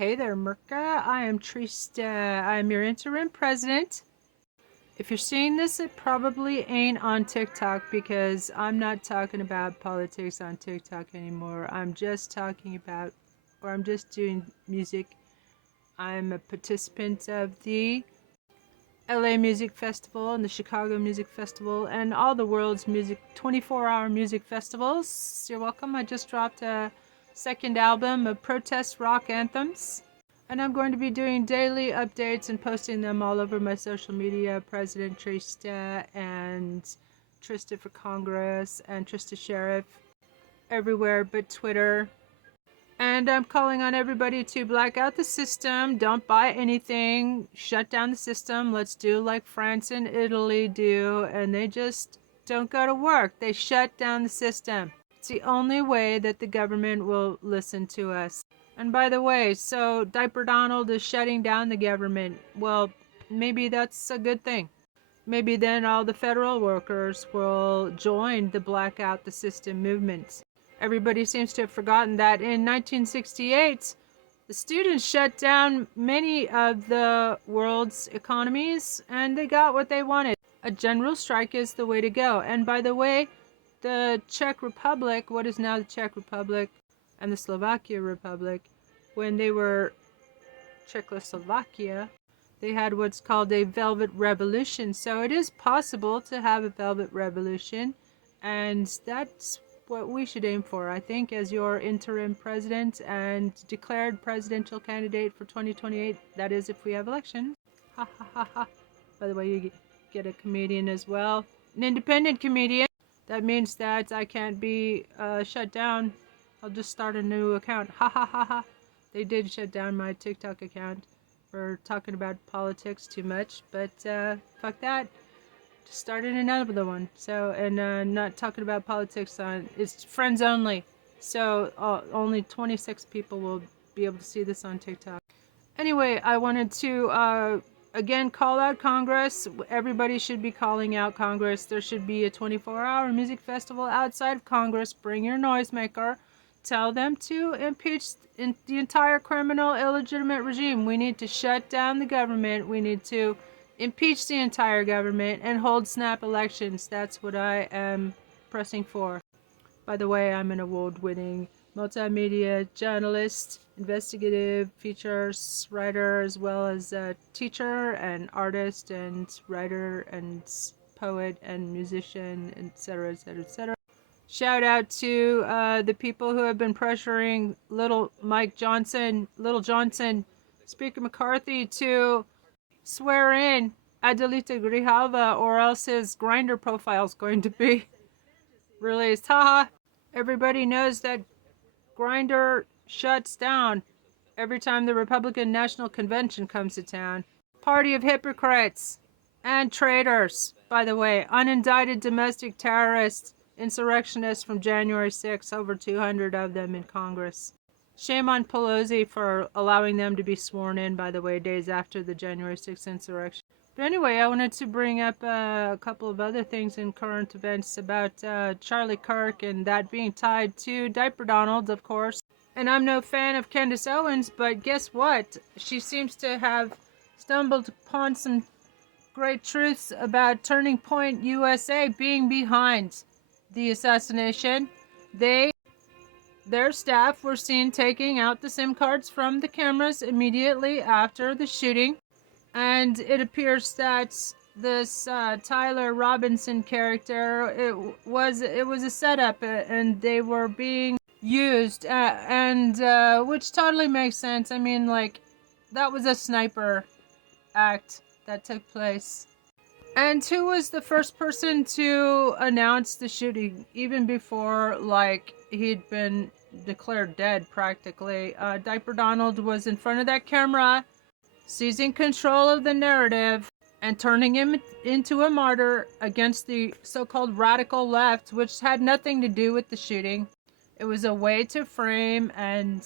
Hey there, Merca. I am Trista. I'm your interim president. If you're seeing this, it probably ain't on TikTok because I'm not talking about politics on TikTok anymore. I'm just talking about, or I'm just doing music. I'm a participant of the LA Music Festival and the Chicago Music Festival and all the world's 24-hour music festivals. You're welcome. I just dropped a second album of protest rock anthems. And I'm going to be doing daily updates and posting them all over my social media. President Trista and Trista for Congress and Trista Sheriff everywhere but Twitter. And I'm calling on everybody to black out the system. Don't buy anything. Shut down the system. Let's do like France and Italy do. And they just don't go to work. They shut down the system. It's the only way that the government will listen to us. And by the way, so Diaper Donald is shutting down the government. Well, maybe that's a good thing. Maybe then all the federal workers will join the blackout the system movement. Everybody seems to have forgotten that in 1968, the students shut down many of the world's economies and they got what they wanted. A general strike is the way to go. And by the way, the Czech Republic, what is now the Czech Republic, and the Slovakia Republic, when they were Czechoslovakia, they had what's called a Velvet Revolution. So it is possible to have a Velvet Revolution, and that's what we should aim for, I think, as your interim president and declared presidential candidate for 2028. That is, if we have elections. Ha ha ha ha. By the way, you get a comedian as well. An independent comedian. That means that I can't be shut down. I'll just start a new account. Ha ha ha ha. They did shut down my TikTok account for talking about politics too much, but fuck that. Started another one. So, and not talking about politics on, it's friends only. So only 26 people will be able to see this on TikTok. Anyway, I wanted to again call out Congress. Everybody should be calling out Congress. There should be a 24-hour music festival outside of Congress. Bring your noisemaker. Tell them to impeach the entire criminal illegitimate regime. We need to shut down the government. We need to impeach the entire government and hold snap elections. That's what I am pressing for. By the way, I'm an award-winning multimedia journalist, investigative features writer, as well as a teacher and artist and writer and poet and musician, etc., etc., etc. Shout out to the people who have been pressuring Little Johnson, Speaker McCarthy, to swear in Adelita Grijalva, or else his Grindr profile is going to be released. Haha. Everybody knows that Grindr shuts down every time the Republican National Convention comes to town. Party of hypocrites and traitors, by the way. Unindicted domestic terrorists, insurrectionists from January 6th, over 200 of them in Congress. Shame on Pelosi for allowing them to be sworn in, by the way, days after the January 6th insurrection. But anyway, I wanted to bring up a couple of other things in current events about Charlie Kirk and that being tied to Diaper Donald, of course. And I'm no fan of Candace Owens, but guess what? She seems to have stumbled upon some great truths about Turning Point USA being behind the assassination. Their staff were seen taking out the SIM cards from the cameras immediately after the shooting, and it appears that this Tyler Robinson character, it was a setup, and they were being used, and which totally makes sense. I mean, like, that was a sniper act that took place. And who was the first person to announce the shooting, even before, like, he'd been declared dead, practically? Diaper Donald was in front of that camera, seizing control of the narrative, and turning him into a martyr against the so-called radical left, which had nothing to do with the shooting. It was a way to frame and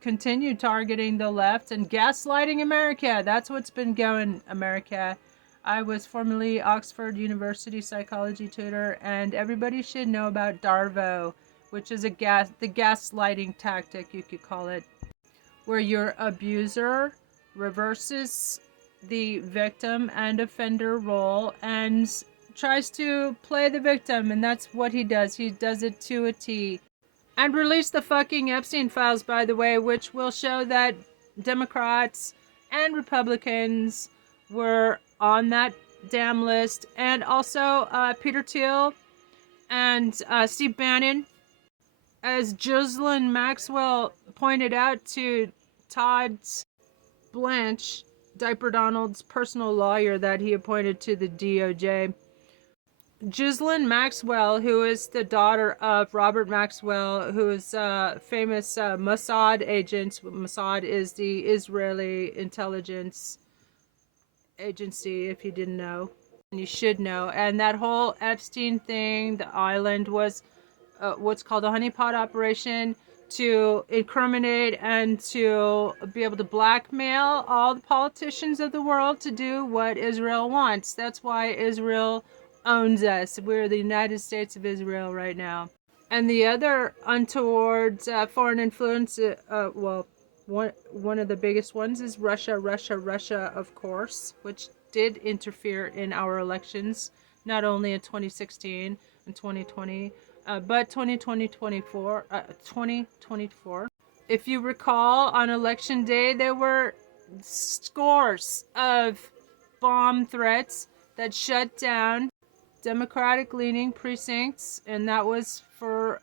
continue targeting the left and gaslighting America. That's what's been going, America. I was formerly Oxford University psychology tutor, and everybody should know about DARVO, which is the gaslighting tactic, you could call it. where your abuser reverses the victim and offender role and tries to play the victim, and that's what he does. He does it to a T. And release the fucking Epstein files, by the way, which will show that Democrats and Republicans were on that damn list. And also Peter Thiel and Steve Bannon, as Ghislaine Maxwell pointed out to Todd Blanche, Diaper Donald's personal lawyer that he appointed to the DOJ. Ghislaine Maxwell, who is the daughter of Robert Maxwell, who is a famous Mossad agent. Mossad is the Israeli intelligence agency, if you didn't know. And you should know. And that whole Epstein thing, the island was what's called a honeypot operation to incriminate and to be able to blackmail all the politicians of the world to do what Israel wants. That's why Israel owns us. We're the United States of Israel right now. And the other untoward foreign influence, one of the biggest ones is Russia, of course, which did interfere in our elections, not only in 2016 and 2020, but 2024. If you recall, on election day, there were scores of bomb threats that shut down Democratic-leaning precincts, and that was for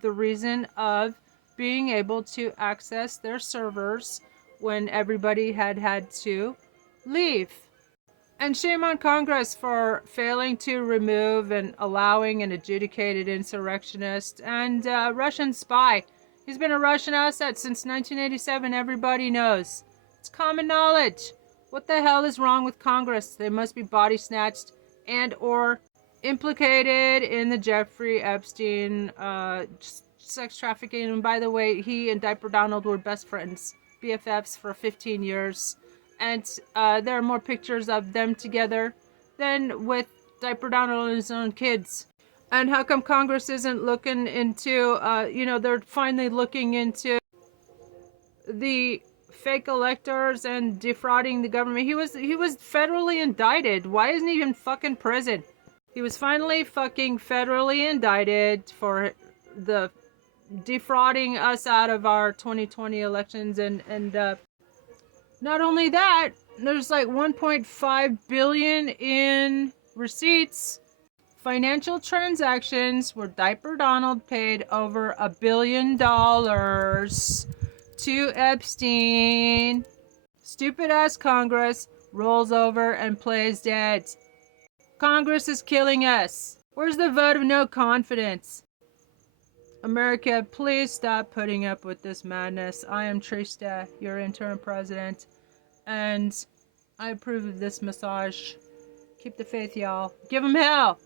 the reason of being able to access their servers when everybody had to leave. And shame on Congress for failing to remove and allowing an adjudicated insurrectionist and Russian spy. He's been a Russian asset since 1987, everybody knows. It's common knowledge. What the hell is wrong with Congress? They must be body snatched and or implicated in the Jeffrey Epstein sex trafficking. And by the way, he and Diaper Donald were best friends, BFFs for 15 years. And there are more pictures of them together than with Diaper Donald and his own kids. And how come Congress isn't looking into, they're finally looking into the fake electors and defrauding the government? He was federally indicted. Why isn't he in fucking prison? He was finally fucking federally indicted for the defrauding us out of our 2020 elections and not only that, there's like 1.5 billion in receipts, financial transactions where Diaper Donald paid over $1 billion to Epstein. Stupid ass Congress rolls over and plays dead. Congress is killing us. Where's the vote of no confidence? America, please stop putting up with this madness. I am Trista, your interim president, and I approve of this massage. Keep the faith, y'all. Give them hell!